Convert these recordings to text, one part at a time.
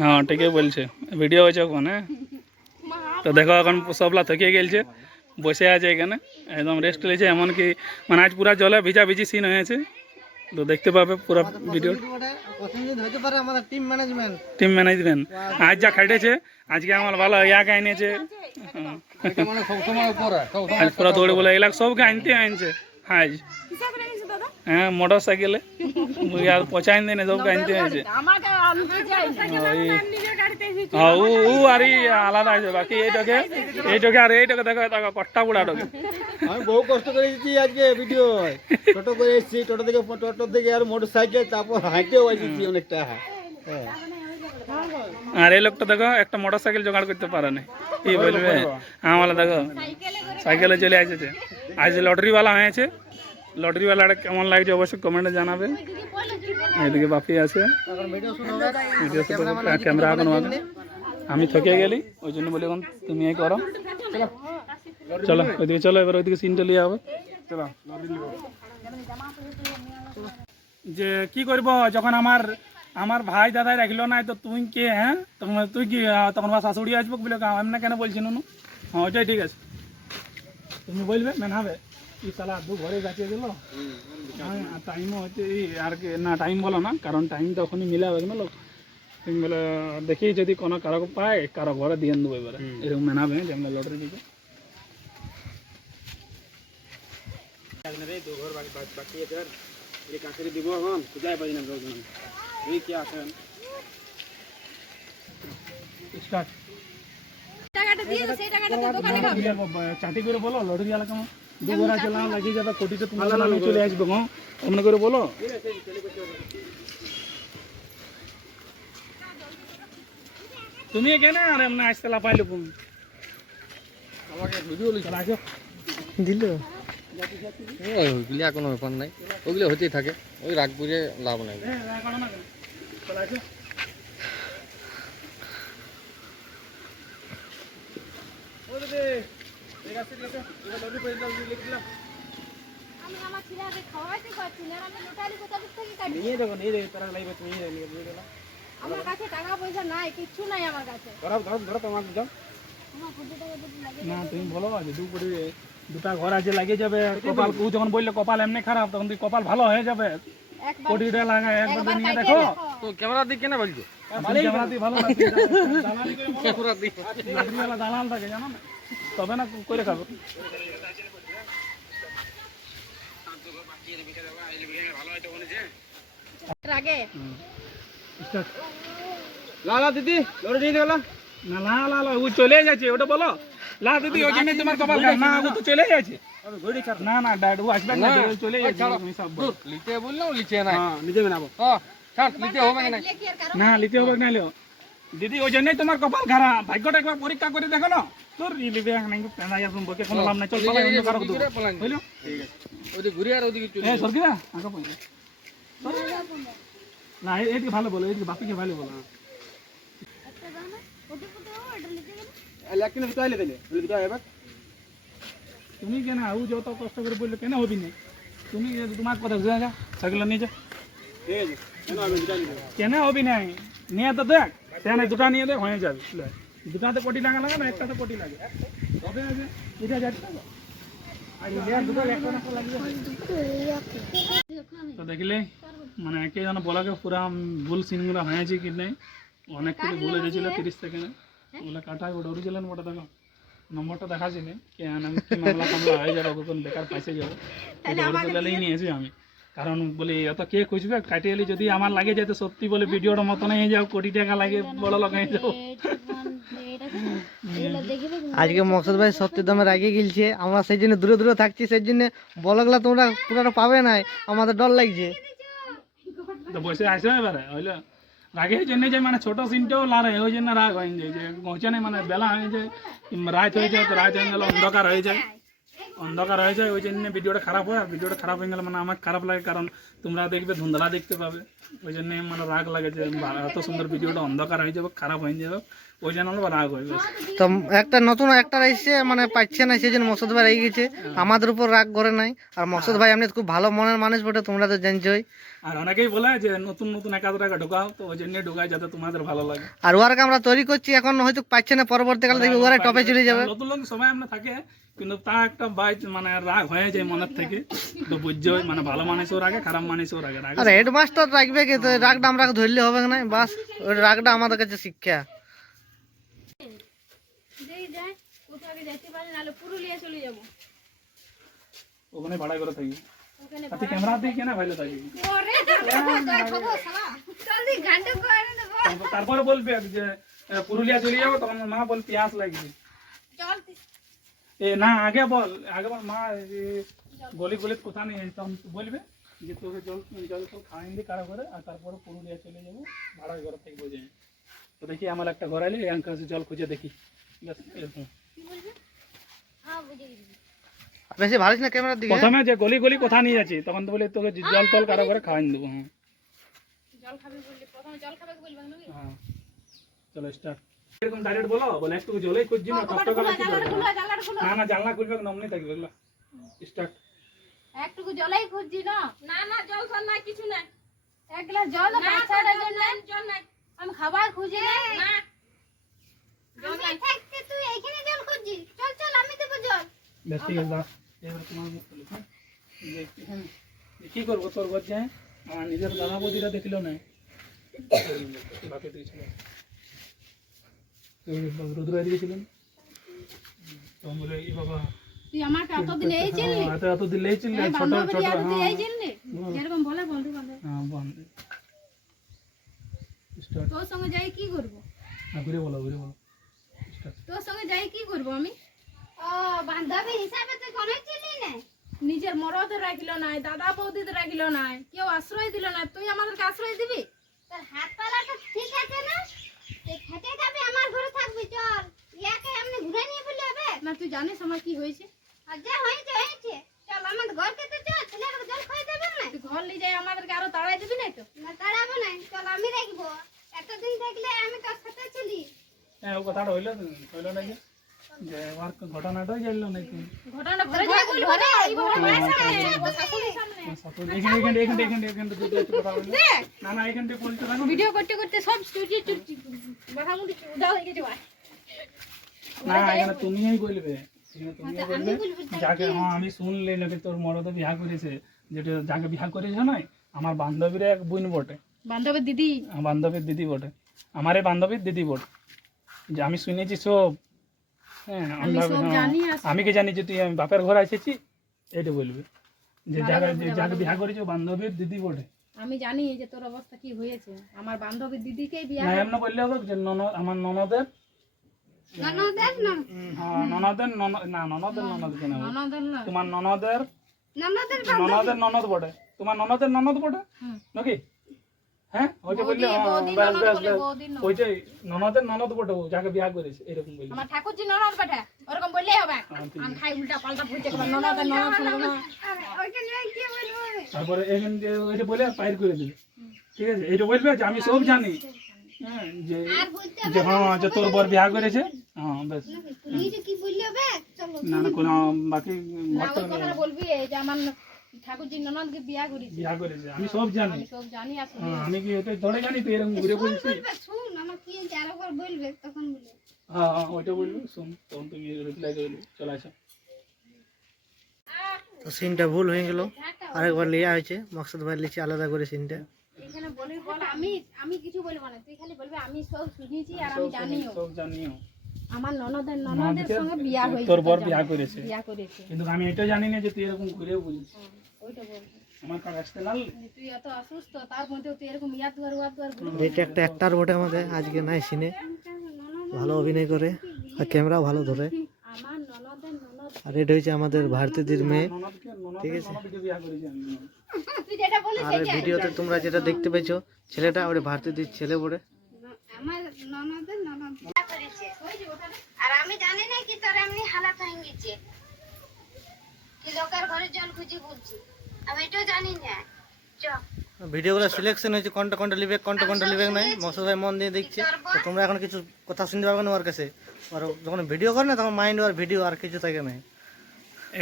হ্যাঁ ঠিকই বলছে, ভিডিও হয়েছে ওখানে। তো দেখো এখন সবলা থকিয়ে গেলছে, বসে আছে এখানে একদম রেস্ট নিয়েছে। এমনকি মানে আজ পুরা জলে ভিজা ভিজি সিন হয়েছে, তো দেখতে পাবে পুরো ভিডিও। টিম ম্যানেজমেন্ট আজ যা খাইটেছে, আজকে আমার ভালো ইয়াকে আনিয়েছে, আজ পুরো দৌড়ে বলে এগুলা সবকে আনছে আজ। হ্যাঁ মোটর সাইকেলে আর পচাইন দেনে সবকে আনতে হয়েছে। হ্যাঁ ও আর আলাদা আছে, বাকি এইটাকে আর এইটাকে দেখো দেখো কট্টা বুড়াটাকে। আমি বহু কষ্ট করে এসেছি আজকে ভিডিও, টোটো করে এসেছি, টোটো থেকে আর মোটর সাইকেল, তারপর হাঁটেও এসেছি অনেকটা। আর এই লোকটা দেখো একটা মোটর সাইকেল জোগাড় করতে পারে না, কি বলবে। আমার দেখো সাইকেলে চলে আসছে, আজ লটারিওয়ালা হয়েছে। লটারিওয়ালাটা কেমন লাগছে অবশ্যই কমেন্টে জানাবে। এদিকে বাপি আছে, ক্যামেরা এখন আমি থকে গেলি, ওই জন্য বলি এখন তুমি এই করো। চলো ওইদিকে চলো, এবার ওইদিকে সিনটা নিয়ে হবে। চলো যে কি করব, যখন আমার ভাই দাদাই রাখলো না, তো তুই কে? হ্যাঁ তুই কি তখন বা শাশুড়ি আসবো বলে এমনি কেন বলছি নুনু? হ্যাঁ ওইটাই ঠিক আছে, তুমি বলবে মেনাবে। ই সালা দু ঘরে বেঁচে গেল, টাইমও হচ্ছে আর কি না, টাইম বলো না, কারণ টাইম তখনই মিলাবে না লোক। তুমি বলে দেখি যদি কোনো কারো পায়, কারো ঘরে দিয়ে দেবো এবারে, এরকম মেনাবে যেমন লটারি দিকে। দু ঘর বাকি আছে, এই কাঁকড়ি দিব এখন কোথায় পাই না এই কি আসেন স্টার্ট টাকাটা দিয়ে দাও, সেই টাকাটা তো দোকানে খাবে। চাটি করে বলো লটারি वाला কেমন দু ঘোড়া চালানো লাগিয়ে যাবে, কোটিতে তোমার নামে চলে আসবে। হ্যাঁ এমন করে বলো। তুমি কেন আর এমনি আসতে লাপাইলো কোন আমাকে ভিডিও লিখে আসো দিল। ওইগুলি কোনো ব্যাপার নাই, ওইগুলো হতেই থাকে, ওই রাগ বুঝে লাভ নাই। না তুমি বলো দুটা ঘর আছে লাগিয়ে যাবে। কপাল যখন বললে কপাল এমনি খারাপ, তখন তুই কপাল ভালো হয়ে যাবে। কোটিটা লাগায় একবার নিয়ে দেখো। তো ক্যামেরা দিক কেন বলছো? ক্যামেরা দিয়ে ভালো লাগে, দালাল থাকে জানো না, তবে না করে খাবো। লালা দিদি লড়ে নিয়ে গেল না, লা লা লা ও চলে যাচ্ছে, ওটা বলো। লা দিদি ওই জন্য তোমার কপাল খারাপ না, ও তো চলে যাচ্ছে। না না ড্যাড ও আসবে না, চলে যাচ্ছে। তুমি সব বলো লিখতে বললো লিখে না, হ্যাঁ নিজে বানাবো। ছাড় লিখতে হবে না, না লিখতে হবে না লিও দিদি, ওই জন্যই তোমার কপাল খারাপ। ভাগ্যটা একবার পরীক্ষা করে দেখো না, তোর ই লিবে নাই পেঁদাই আসুন বকে কোনো লাভ নাই। চল পালাই অন্য কারো দূর হইলো। ঠিক আছে ওইদিকে ঘুরে আর ওইদিকে চলে এই সরকি না আগে পয়সা না, এইদিকে ভালো বলো, এইদিকে বাপিকে ভালো বলো। লেখতে ভিতরে দিলে ভিতরে এবার তুমি কেন ও যত কষ্ট করে বললে কেন হবি না? তুমি তোমার কথা বুঝা যা, সাইকেল নিয়ে যা। ঠিক আছে কেন হবি নাই নিয়ে তো দেখ, সেখানে দুটা নিয়ে দেখ হয়ে যাবে। দুটাতে কোটি টাকা লাগে না, একটাতে কোটি লাগে, তবে আছে এটা যাচ্ছে। তো দেখলে মানে কে যেন বলাকে পুরা ভুল সিনগুলো হয়েছে কি নেই, অনেক কিছু ভুলে গেছিল 30 সেকেন্ডে ওগুলো কাটায়। ওটা অরিজিনাল ওটা দেখো, নম্বরটা দেখাচ্ছি না কে আমি কি মামলা কামলা হয়ে যাবে, কখন বেকার পাইছে যাবে। অরিজিনালই নিয়েছি আমি, কারণ বলি অত কে খুঁজবে কাটিয়ে এলি যদি আমার লাগে যেতে সত্যি বলে ভিডিওর মতন হয়ে যাও, কোটি টাকা লাগে বড় লোক হয়ে যাও। আজকে মকসুদ ভাই সত্যি দামে রাগে গেলছে, আমরা সেই জন্য দূরে দূরে থাকছি, সেই জন্য বলগুলা তোমরা পুরোটা পাবে না, আমাদের ডর লাগছে। তো বসে আসে এবারে হইলো রাগের জন্য যে মানে ছোট সিনটাও লারে, ওই জন্য রাগ হয়ে যায় যে পৌঁছে নেই, মানে বেলা হয়ে যায়, রাত হয়ে যায়, তো রাত হয়ে গেলে অন্ধকার হয়ে যায়। অন্ধকার হয়ে যায়, ওই জন্য ভিডিওটা খারাপ হয়। আর ভিডিওটা খারাপ হয়ে গেলে মানে আমার খারাপ লাগে, কারণ তোমরা দেখবে ধুন্দলা দেখতে পাবে। ওই জন্য মানে রাগ লাগে যে এত সুন্দর ভিডিওটা অন্ধকার হয়ে যাবে, খারাপ হয়ে যাবে, ওই জন্য আমার রাগ হয়। বেশ। তো একটা নতুন একটা এসছে মানে পাচ্ছে না, সেই জন্য মকসুদ ভাই রেগে গেছে, আমাদের উপর রাগ করে নাই। আর মকসুদ ভাই এমনি খুব ভালো মনের মানুষ বটে, তোমরা তো জানছোই। আর অনেকেই বলে যে নতুন নতুন 1,000 টাকা ঢোকাও, তো ওই জন্য ঢোকাই যাতে তোমাদের ভালো লাগে। আর ওয়ারকে আমরা তৈরি করছি, এখন হয়তো পাচ্ছে না, পরবর্তীকালে দেখবি ওরা টপে চলে যাবে। নতুন লোক সময় আমরা থাকে, কিন্তু তা একটা বাইক মানে রাগ হয়ে যায় মনের থেকে, তো বুঝছো মানে ভালো মানুষও রাগে, খারাপ মানুষও রাগে। আর হেডমাস্টার রাখবে কি, তো রাগটা আমরা ধরলে হবে না, বাস ওই রাগটা আমাদের কাছে শিক্ষা। ওখানে ভাড়া করে থাকি, তাতে ক্যামেরা দিয়ে কেনা ভাইলে থাকি। তারপরে বলবে যে পুরুলিয়া চলে যাবো, তখন মা বল পেঁয়াজ লাগবে। এ না আগে বল মা গলি গলি কোথা নেই, তখন বলবে যে তোকে জল জল তো খাওয়াই দি কারো করে, আর তারপরে পুরুলিয়া চলে যাবো, ভাড়া ঘর থেকে বোঝে। তো দেখি আমার একটা ঘর আইলে এখান কাছে জল খুঁজে দেখি, ঠিক আছে? এরকম বেশি ভালো না ক্যামেরার দিকে। প্রথমে যে গলি গলি কোথা নিয়ে যাচ্ছি, তখন তো বলে তোকে জল তল কারো করে খাওয়াই দেবো। হ্যাঁ হ্যাঁ, চলো স্টার্ট। এরকম ডাইরেক্ট বলো, বলে একটু জলেই খুঁজছি না, কষ্ট করে কি করবে? না না, জানলা খুলবে না, অমনি থাকবে। এগুলো স্টার্ট। একটুকু জলাই খুঁজছি না। না না, জল ফল নাই, কিছু নাই। এক গ্লাস জল বাচ্চাটার জন্য জল নাই। আমি খাবার খুঁজি না। না জল নাই থাকতে তুই এইখানে জল খুঁজছি। চল চল, আমি দেব জল। বেশ ঠিক আছে, দাও। এবার তোমার মুখ খুলে, হ্যাঁ? হ্যাঁ, কি করবো তোর ঘর যায়? আমার নিজের দাদা বৌদিরা দেখলো না, বাপে দিয়েছিল রুদ্র দিয়েছিলেন, তখন বলে এই বাবা তুই আমাকে এতদিন এই চিনলি? এত দিলেই চিনলে, ছোট বান্ধবী ছোট। আর তুই হ্যাঁ এই চিনলি? যেরকম বলে বন্ধু বান্ধব। হ্যাঁ, বন্ধ স্টার্ট। তোর সঙ্গে যাই কি করব? ঘুরে বলো স্টার্ট। তোর সঙ্গে যাই কি করব আমি? ও বান্ধবী হিসাবে তুই কোন চিনলি না? নিজের মরদ রাখিলো নাই, দাদা বৌদি রাখিলো নাই, কেউ আশ্রয় দিল না, তুই আমাদেরকে আশ্রয় দিবি? তোর হাত পালাটা ঠিক আছে না? তুই খেতে যাবি, আমার ঘরে থাকবি। চল, ইয়াকে এমনি ঘুরে নিয়ে বলে হবে না? তুই জানিস আমার কি হয়েছে? আর যা হয়েছে হয়েছে, চল আমাদের ঘরকে তো চল, ছেলের জল খাই দেবে না? তুই ঘর নিয়ে যাই আমাদেরকে আরো তাড়াই দিবি না? তো না, তাড়াবো না, চল আমি রাখবো। এতদিন দেখলে আমি তোর সাথে ছিলি। হ্যাঁ, ও কথাটা হইলো নাকি যে আমার ঘটনাটাই জানলো নাকি? ঘটনা ঘরে যাই বলবো না, এই বড় মায়ের সামনে, শাশুড়ির সামনে। এখানে দুটো একটু কথা বললো। না না, এখান থেকে বলতে থাকো। ভিডিও করতে করতে সব চুটি চুটি মাথামুন্ডি উদা হয়ে গেছে ভাই। না, এখানে তুমিই বলবে, এখানে তুমিই বলবে যাকে, হ্যাঁ আমি শুনলে নাকি তোর মরদে বিয়া করেছে, যেটা যাকে বিয়া করেছে নয়, আমার বান্ধবীর এক বোন বটে, বান্ধবীর দিদি, বান্ধবীর দিদি বটে, আমার এই বান্ধবীর দিদি বটে, যে আমি শুনেছি সব। হ্যাঁ আমি সব জানি। আমি কি জানি যে তুই আমি বাপের ঘরে এসেছি, এটা বলবে যে যাকে বিয়া করেছে বান্ধবীর দিদি বটে। আমি জানি যে তোর অবস্থা কি হয়েছে। আমার বান্ধবীর দিদিকে বিয়া না এমন বললে হবে যে আমার ননদের ননদের না, হ্যাঁ ননদের না ননদের ননদ কেন হবে? ননদের না, তোমার ননদের ননদের ননদ বটে, তোমার ননদের ননদ বটে নাকি? হ্যাঁ ওইটা বললে বৌদি ব্যাস ননদ ব্যাস বলে, ব্যাস, বৌদি ননদ। ওই যে ননদের ননদ বটে, ও যাকে বিয়া করেছে এরকম বললে। আমার ঠাকুরজি ননদ বেটা, ওরকম বললেই হবে। আমি খাই উল্টা পাল্টা বুঝতে পারবো, ননদের ননদ শুনবো না। তারপরে এখান দিয়ে ওইটা বলে পাইর করে দিবে, ঠিক আছে? এইটা বলবে যে আমি সব জানি, হ্যাঁ যে হ্যাঁ যে তোর বর বিয়া করেছে, হ্যাঁ বেশ। না না কোনো বাকি না, ওই কথাটা বলবি যে আমার ঠাকুরজি ননদকে বিয়া করেছে, বিয়া করেছে, আমি সব জানি। আমি সব জানি। আসলে হ্যাঁ, আমি কি এটা ধরে জানি তুই এরকম ঘুরে বলছি? শুন, আমার কি আরেকবার বলবে তখন বলবে। হ্যাঁ হ্যাঁ ওইটা বলবি, শুন তখন তুমি রিপ্লাই করবি। চলে আসো। তো সিনটা ভুল হয়ে গেল, আরেকবার লিয়া হয়েছে, মকসুদ ভাই লিখছে আলাদা করে সিনটা। এখানে বলবি, বল আমি কিছু বলবো না, তুই খালি বলবি আমি সব শুনেছি আর আমি জানিও। সব জানিও আমার ননদের সঙ্গে বিয়া হয়েছে, তোর বর বিয়া করেছে, বিয়া করেছে। কিন্তু আমি এটা জানি না যে তুই এরকম ঘুরে বলিস। ওইটা বলবি, আমার কাছে আসতে লাল তুই এত অসুস্থ, তার মধ্যেও তুই এরকম ইয়াদ দুয়ার এটা একটা অ্যাক্টার বটে আমাদের, আজকে নাই সিনে, ভালো অভিনয় করে আর ক্যামেরাও ভালো ধরে। আমার ননদের ননদ, আর এটা হচ্ছে আমাদের ভারতীয়দের মেয়ে, ননদকে ঠিক আছে? ননদকে বিয়া করেছে আমি। তুই যেটা বলিস আর এই ভিডিওতে তোমরা যেটা দেখতে পেয়েছো, ছেলেটা ওটা ভারতীয়দের ছেলে বটে। আমার ননদের ননদ বিয়া করেছে। আর আমি জানি না কি তোর এমনি হালাত হয়ে গেছে। কি লোকের ঘরে জল খুঁজি বলছি আমি এটাও জানি না চ ভিডিওগুলো সিলেকশন হয়েছে কোনটা লিবে নাই মকসুদ ভাই মন দিয়ে দেখছে। তো তোমরা এখন কিছু কথা শুনতে পারবে না ওর কাছে, আর যখন ভিডিও করে না তখন মাইন্ড আর ভিডিও আর কিছু থাকে না।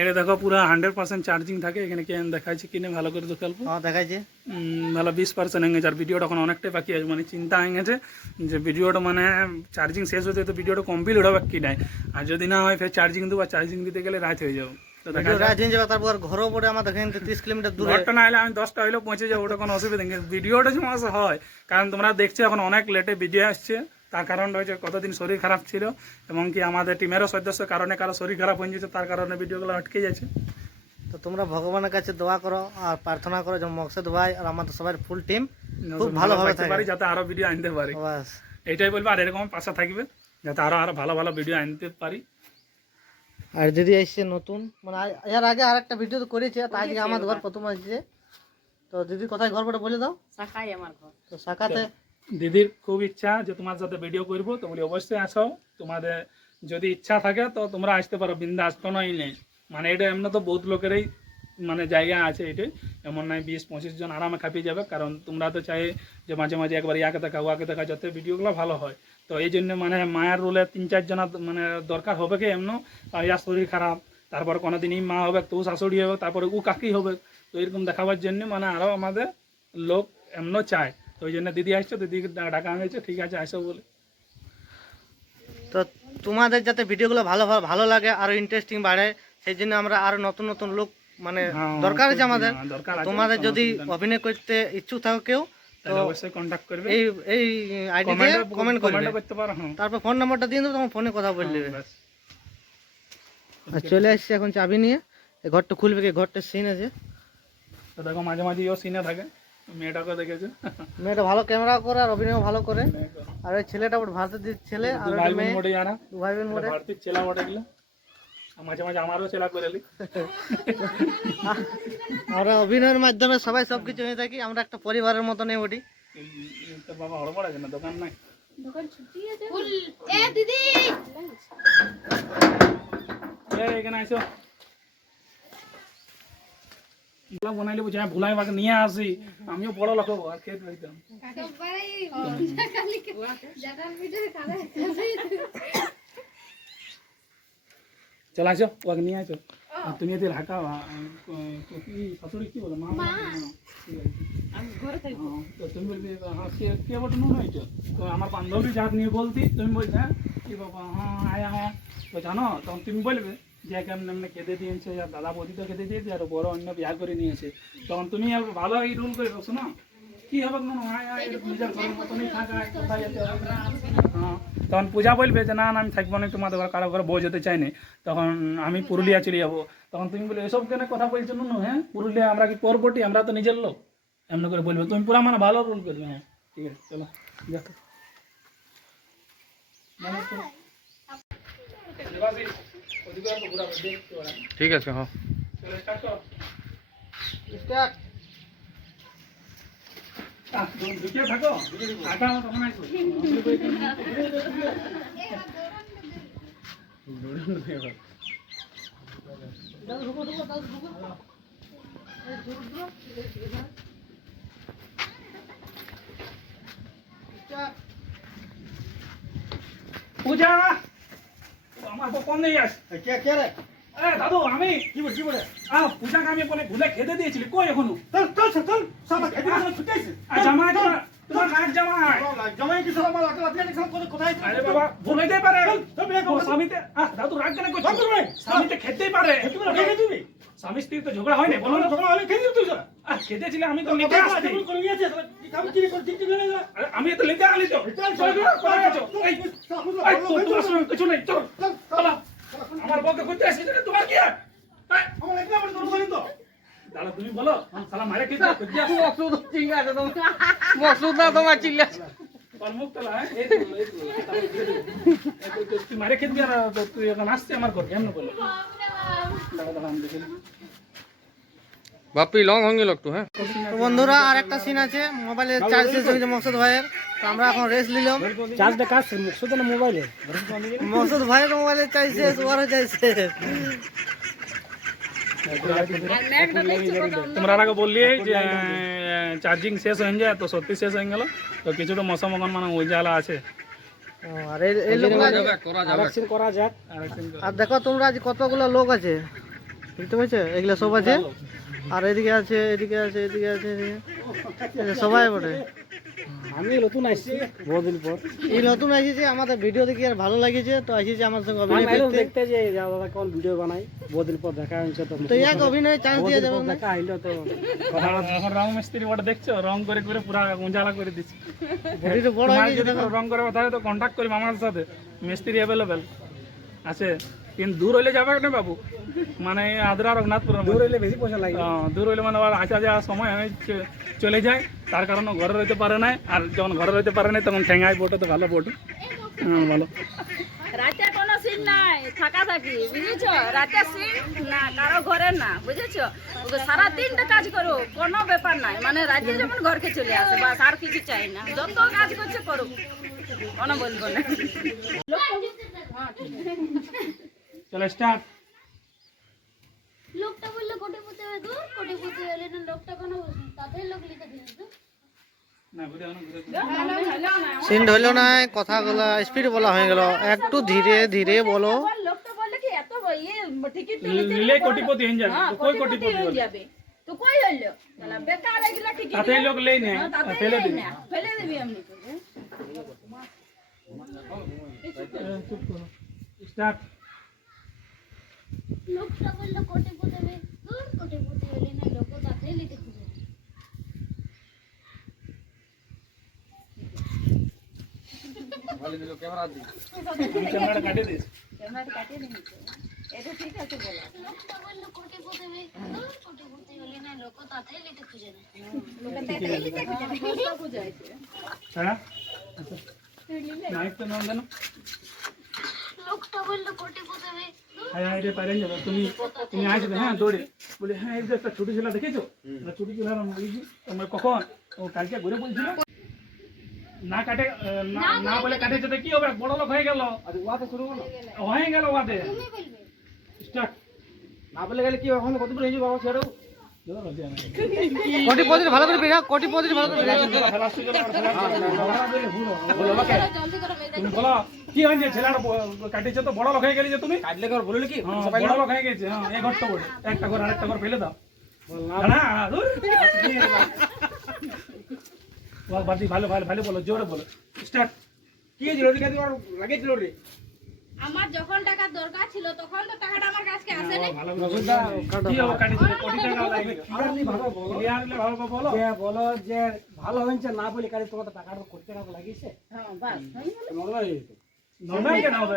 এটা দেখো পুরো 100% চার্জিং থাকে, এখানে কেন দেখাচ্ছে কিনে ভালো করে দেখে অল্প হ্যাঁ দেখাইছে। ভালো 20% হয়ে গেছে, আর ভিডিওটা এখন অনেকটাই বাকি আছে, মানে চিন্তা হয়ে গেছে যে ভিডিওটা মানে চার্জিং শেষ হতে তো ভিডিওটা কমপ্লিট হবে কি নাই, আর যদি না হয় ফের চার্জিং দেবো, চার্জিং দিতে গেলে রাত হয়ে যাবে। তো দেখা রাত হয়ে যাবে, তারপর ঘরও পড়ে আমাদের এখান থেকে 30 কিলোমিটার দূরে। ঘরটা না হলে আমি 10টা হইলেও পৌঁছে যাবো, ওটা কোনো অসুবিধা নেই। ভিডিওটা যে মাসে হয়, কারণ তোমরা দেখছো এখন অনেক লেটে ভিডিও আসছে, তার কারণটা হচ্ছে কতদিন শরীর খারাপ ছিল, এবং কি আমাদের টিমেরও সদস্য কারণে কারো শরীর খারাপ হয়ে যাচ্ছে, তার কারণে ভিডিওগুলো আটকে যাচ্ছে। তো তোমরা ভগবানের কাছে দোয়া করো আর প্রার্থনা করো যে মকসুদ ভাই আর আমাদের সবার ফুল টিম খুব ভালোভাবে থাকতে পারি, যাতে আরো ভিডিও আনতে পারি, বাস এটাই বলবো। আর এরকম পাশে থাকবে যাতে আরো ভালো ভালো ভিডিও আনতে পারি। আর দিদি এসছে নতুন, মানে এর আগে আর একটা ভিডিও তো করেছে, তাই আজকে আমার ঘর প্রথম আসছে। তো দিদি কোথায় ঘর বলে দাও। শাখাই আমার ঘর। তো শাখাতে দিদির খুব ইচ্ছা যে তোমার সাথে ভিডিও করবো, তো বলি অবশ্যই আসো, তোমাদের যদি ইচ্ছা থাকে তো তোমরা আসতে পারো, বিন্দাস কোনোই নেই। মানে এটা এমনি তো বহুত লোকেরই মানে জায়গা আছে, এটাই এমন নয় 20-25 জন আরামে খাপিয়ে যাবে, কারণ তোমরা তো চাই যে মাঝে মাঝে একবার ইয়াকে দেখা ওয়াকে দেখা, যাতে ভিডিওগুলো ভালো হয়। তো এই জন্য মানে মায়ের রোলে 3-4 জন মানে দরকার হবে কি এমন, ইয়ার শরীর খারাপ, তারপর কোনোদিনই মা হবে, তো শাশুড়ি হবে, তারপরে ও কাকি হবে, তো এরকম দেখাবার জন্য মানে আরও আমাদের লোক এমন চায়। তো ওই জন্য দিদি আসছে, দিদিকে ডাকা হয়েছে, ঠিক আছে আসো বলে। তো তোমাদের যাতে ভিডিওগুলো ভালো লাগে আরো ইন্টারেস্টিং বাড়ে, সেই জন্য আমরা আরো নতুন নতুন লোক মানে দরকার আছে আমাদের। দরকার আছে, তোমাদের যদি অভিনয় করতে ইচ্ছুক থাকো কেউ, তো তাহলে অবশ্যই কন্টাক্ট করবে, এই এই আইডিতে কমেন্ট করবে, করতে পারো। হ্যাঁ, তারপর ফোন নাম্বারটা দিয়ে দেবো, তখন ফোনে কথা বলে নেবে। ব্যাস। আর চলে আসছে এখন চাবি নিয়ে, এই ঘরটা খুলবে, কি ঘরটা সিন আছে। তো দেখো মাঝে মাঝে ও সিনে থাকে, মেয়েটাকে দেখেছে, মেয়েটা ভালো ক্যামেরা করে আর অভিনয় ভালো করে, আর ওই ছেলেটা ওর ভারতের ছেলে, আর ভাই ওই বোন মেয়ে মোটে জানা, দু ভাই বোন মোটে। ভারতীয় চেলা মোটে গেলে মাঝে মাঝে আমারও চেলা করে লি। আমরা অভিনয়ের মাধ্যমে সবাই সবকিছু হয়ে থাকি, আমরা একটা পরিবারের মতনই ওঠি। তোর বাবা হড়বড় আছে না, দোকান নাই। ফুল এ দিদি এখানে আইসো, বানাইলে বুঝে ভুলাই বাকে নিয়ে আসি, আমিও বড় লোক হবো, আর খেতে পাইতাম। সবাই পূজা কালীকে জানার ভিডিও কালে চল আসো, ওকে নিয়ে আসো। আর তুমি এদের হাঁকা কি শাশুড়ি কি বলো, মা ঠিক আছে। তো তুমি বলবি হ্যাঁ কে বটে নুন হয়েছো, তো আমার বান্ধবী যার নিয়ে বলতি, তুমি বলবে হ্যাঁ কি বাবা হ্যাঁ আয়া হ্যাঁ, তো জানো তখন তুমি বলবে যে কেমন এমনি খেতে দিয়েছে, আর দাদা বৌদি তো খেতে দিয়েছে, আর বড় অন্য বিয়া করে নিয়েছে, তখন তুমি ভালো এই রুল করে বসো না, কি হবে নুন হ্যাঁ নিজের ঘরের মতনই থাকা, কোথায় যেতে হবে না। হ্যাঁ, তখন পূজা বলবে যে না না আমি থাকবো না, তোমাদের ঘর কারো ঘরে বউ যেতে চাই না, তখন আমি পুরুলিয়া চলে যাবো, তখন তুমি বলে এসব কেন কথা বলছো নুন, হ্যাঁ পুরুলিয়া আমরা কি পরবর্তী, আমরা তো নিজের লোক, এমন করে বলবে, তুমি পুরা মানে ভালো রুল করবে। হ্যাঁ ঠিক আছে, চলো দেখো ঠিক আছে, হ্যাঁ থাকো তখন আসবো। পূজা আমার কোন নেই আস, কে কে রে দাদু আমি কি বল কি বলে পূজাকে আমি বলে ভুলে খেতে দিয়েছিলি, কই এখনো চল চল চল সব খেতে না ছুটে এসে জামাই তোমার নাক জামাই, জমাই কি সব আমার লাতে লাতে সব কোথায় আরে বাবা ভুলেই পারে, সব বিয়ে করব স্বামীতে দাদু রাগ কেন করছো, স্বামীতে খেতেই পারে, খেতে দিবি স্বামী স্ত্রী তো ঝগড়া হয় না, বলো না ঝগড়া হলে খেতে দিবি তুই স্যার খেতেছিলে আমি তো নিতে আসছি, করে নিয়েছে কাম কি করে ঠিক ঠিক হয়ে গেল আরে আমি তো নিতে আলি তো কিছু নেই, চলো চলো আমার বউকে করতে আসছি, তোমার কি আর আমার একলা বড় তোর বলি তো দাদা তুমি বলো সালা মারে খেতে করতে আসছি, মকসুদ চিল্লাছে তোমার, মকসুদ না তোমার চিল্লাছে। আর মুখ তোলা এই তুই মারে খেতে দিয়ে তুই এখন আসছে আমার ঘর কেমন বলো, দাদা দাদা আমি দেখে বাপি লং होंगे लोग तो हैं। তো বন্ধুরা আর একটা সিন আছে, মোবাইলের চার্জ শেষ হয়েছে মকসুদ ভাইয়ের, তো আমরা এখন রেস্ট নিলাম। চার্জটা কাজ মুখসুদ না মোবাইলে মকসুদ ভাইয়ের মোবাইলের চার্জ শেষ, ওরও চার্জ শেষ। তোমরা আগে বললি যে চার্জিং শেষ হয়ে যায়, তো সত্যি শেষ হয়ে গেল, তো কিছুটা মশা মগন মানে ওই জ্বালা আছে। আর এই লোকগুলা আরেকদিন করা যাক। আর দেখো তোমরা আজ কতগুলো লোক আছে বুঝতে পারছো, এগুলো সব আছে। আর এদিকে আছে, এদিকে আছে, এদিকে আছে, এদিকে সবাই বটে। আমি নতুন আসছি বহুদিন পর, এই নতুন আসিছে, আমাদের ভিডিও দেখি আর ভালো লাগেছে, তো আসিছে আমার সঙ্গে অভিনয় করতে। দেখতে যে দাদা কোন ভিডিও বানাই, বহুদিন পর দেখা হয়েছে, তো তো এক অভিনয় চান্স দিয়ে যাবে না? দেখা হইলো তো এখন রং মিস্ত্রি বড় দেখছো, রং করে করে পুরা উজালা করে দিচ্ছে। ভিডিওটা বড় হয়ে গেছে দেখো। রং করে কথা তো কন্টাক্ট করি আমার সাথে, মিস্ত্রি অ্যাভেলেবেল আছে, কিন্তু দূর হইলে যাবে না বাবু, মানে আদ্রা রঘুনাথপুর দূর হইলে বেশি পয়সা লাগে। দূর হইলে মানে আবার আসা যাওয়ার সময় চলে যায়, তার কারণে ঘরে রইতে পারে না। আর যখন ঘরে রইতে পারে না তখন ঠেঙ্গায় বোটে, তো ভালো বোট। হ্যাঁ ভালো। রাতে কোনো সিন নাই, থাকা থাকি বুঝেছো, রাতে সিন না কারো ঘরে না বুঝেছো, ওকে সারা দিনটা কাজ করো, কোনো ব্যাপার নাই, মানে রাতে যখন ঘরকে চলে আসে বাস, আর কিছু চাই না, যত কাজ করছে করুক, কোনো বলবো না। চলো স্টার্ট। লোকটা বললো কোটিপতি হবে, দূর কোটিপতি হলে না লোকটা কোনো তাতেই লোক লিখে দিয়েছে তো। না ঘুরে আনো, ঘুরে সিন হইলো না, কথাগুলো স্পিড বলা হয়ে গেল, একটু ধীরে ধীরে বলো। লোকটা বললে কি এত ইয়ে টিকিট নিলে কোটিপতি হয়ে যাবে, তো কই কোটিপতি হয়ে বলে যাবে, তো কই হইলো তাহলে বেকার এগুলা টিকিট তাতে লোক লেই না, ফেলে দিবি। ফেলে দিবি এমনি করে। চুপ করো, স্টার্ট। লোকটা বললো কোটিপতি হবে, দূর কোটিপতি হলে না লোক তাতেই লিখে দিয়েছে। ক্যামেরাটা কাটিয়ে দিস। ক্যামেরাটা কাটিয়ে দিন, এটা ঠিক আছে বলো। লোকটা বললো কোটিপতি হবে, দূর কোটিপতি হলে না লোক তাতেই লিখে খুঁজে না। হ্যাঁ আচ্ছা, মাইক তো নাও দেন। লোকটা বললো কোটিপতি হবে, দূর হ্যাঁ হ্যাঁ এটা পারেন যাবে। তুমি তুমি আসবে, হ্যাঁ দৌড়ে বলে, হ্যাঁ এই যে একটা ছোট ছেলে দেখেছো, ছোট ছেলে তোমার কখন ও কালকে ঘুরে বলছিল না কাটে, না বলে কাটেছে তো কি হবে, বড় লোক হয়ে গেল। ওয়াতে শুরু হলো, হয়ে গেল ওয়াতে তুমি বলবে। স্টার্ট। না বলে গেলে কি এখন কত দূর হয়ে যাবে বাবা, ছেড়ো। কোটিপতি ভালো করে বেরা, কোটিপতি ভালো করে বেরা। জলদি করো মেয়েদের। তুমি বলো কি হয়েছে, ছেলেটা কাটিছে তো বড় লোক হয়ে গেলি যে তুমি, কাটলে ঘর বললে কি বড় লোক হয়ে গেছে। হ্যাঁ এই ঘরটা বলে একটা ঘর আরেকটা ঘর ফেলে দাও না, ধুর। বল বাদি, ভালো ভালো ভালো বলো, জোরে বলো, স্টার্ট। কি হয়েছিল লাগেছিল রে? আমার যখন টাকার দরকার ছিল তখন তো টাকাটা আমার কাছে আসে না। ভালো করে কি হবে, কাটিছিল কোটি টাকা লাগবে, ক্লিয়ারলি ভালো বলো, ক্লিয়ারলি ভালো বলো, যে বলো যে ভালো হয়েছে না বলে কাটি তোমার টাকাটা কোটি টাকা লাগিয়েছে। হ্যাঁ বাস হয়ে গেল। নরমাল কেন হবে,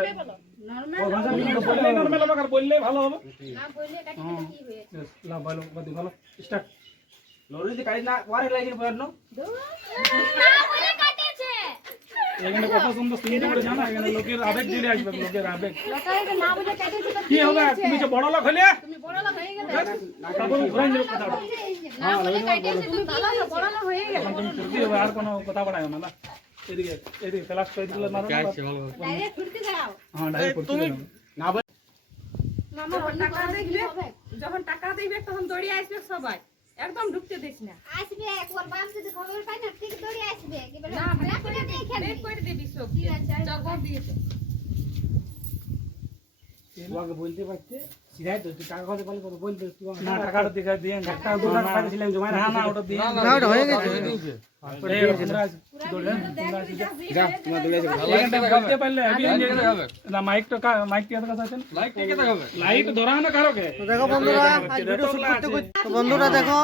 নরমাল ও ভাষা বললে নরমাল হবে, আর বললে ভালো হবে। না বললে কাটিতে কি হয়েছে? লা ভালো বাদি ভালো, স্টার্ট। লরি কাটি না ওয়ারে লাগিয়ে পড়ল, না বলে কাটেছে। এখানে কত সুন্দর সিন করে জানা, এখানে লোকের আবেগ দিলে আসবে, লোকের আবেগ। লোকাইতে না বলে কাটেছে তো কি হবে, তুমি যে বড় লোক হলে তুমি বড় লোক হয়ে গেলে। তারপর ঘুরে যাবে কথাটা, না বলে কাটেছে তুমি ভালো বড় লোক হয়ে গেলে। তখন তুমি ফুর্তি হবে, আর কোনো কথা বাড়ায় না। এদিকে এদিকে ফ্লাশ করে দিলে মারো, ডাইরেক্ট ঘুরতে যাও। হ্যাঁ ডাইরেক্ট করতে হবে না। মামা টাকা দেখবে, যখন টাকা দেখবে তখন দৌড়িয়ে আসবে সবাই, একদম ঢুকতে দিস না। আসবে একবার বাপ যদি খবর পাই না ঠিক দৌড়ে আসবে কি বলে না না করে দেখে বের করে দিবি সব, ঠিক আছে জবাব দিয়ে দে। তোমাকে বলতে পারছে সিধাই তো তুই টাকা কথা বলে কথা বলতে তুই না টাকাটা দিকে দিয়ে টাকা 2 লাখ টাকা ছিলাম জমা না না ওটা দিয়ে না ওটা হয়ে গেছে। লাইট ধরা না কারোকে। তো দেখো বন্ধুরা, আজ ভিডিও শুট করতে করতে, তো বন্ধুরা দেখো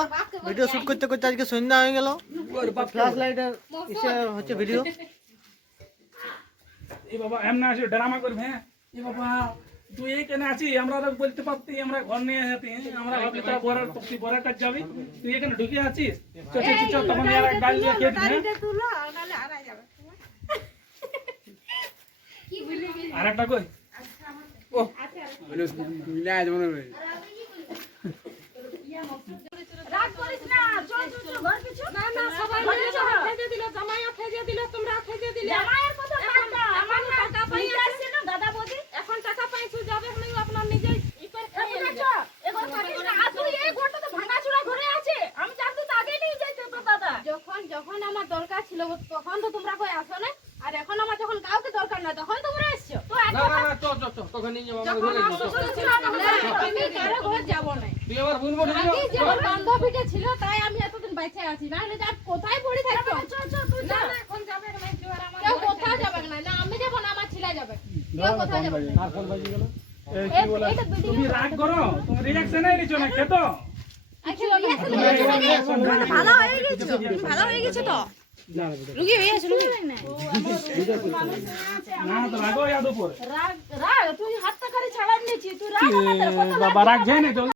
ভিডিও শুট করতে করতে আজকে সন্ধ্যা হয়ে গেল। ফ্ল্যাশ লাইটের ইসে হচ্ছে ভিডিও। এই বাবা এমন আসে ড্রামা করবে, হ্যাঁ এই বাবা তুই এই কেন আছিস, আমরা তো বলতে পারতি আমরা ঘর নিয়ে যেতি, আমরা ভাবলি তোরা বড় তুই বড় কাজ যাবি, তুই এখানে ঢুকে আছিস, চল চল চল, তখন এর গাল দিয়ে খেয়ে দিবি। আর একটা কই রাগ করিস না, চল চল চল ঘর পিছু। না না সবাই মিলে চলো। খেয়ে দিল, জামাইও খেয়ে দিল, তোমরা খেয়ে দিলে। জামাইয়ের কথা বাদ দাও, আমার টাকা পাইছে না দাদা বৌদি, এখন টাকা পাইছো যাবে আমি আপনার নিজে ইপার খেয়ে নিবে। এগো কাটিস না, আর এখন আমার যখন কাউকে দরকার না তখন তোমরা এসছো তো এক না কথা না চ চ চ তোকে নিয়ে যাবো আমার যখন ঘরে আমার শ্বশুর ছিল না, আমি কারো ঘর যাব না। তুই আমার বোন বলে আগে যেমন বান্ধবীটা ছিল তাই আমি এতদিন বেঁচে আছি, না হলে যা কোথায় পড়ে থাকতো। না, না, এখন যাবে না, কেউ কোথাও যাবে না, না আমি যাবো না, আমার ছেলে যাবে, কেউ কোথাও যাবে না। আর ফোন বাজি গেল এই কি বলে এটা দুদিন তুমি রাগ করো, তুমি রিঅ্যাকশনই নিছো না খেতো ভালো হয়ে গেছে, ভালো হয়ে গেছে তো রুগী হয়ে গেছে, রুগী না তো রাগো ইয়াদ উপরে রাগ রাগ তুই হাতটা করে ছাড়াই নিয়েছি তুই রাগ আমাদের কথা বাবা রাগ যায় না তো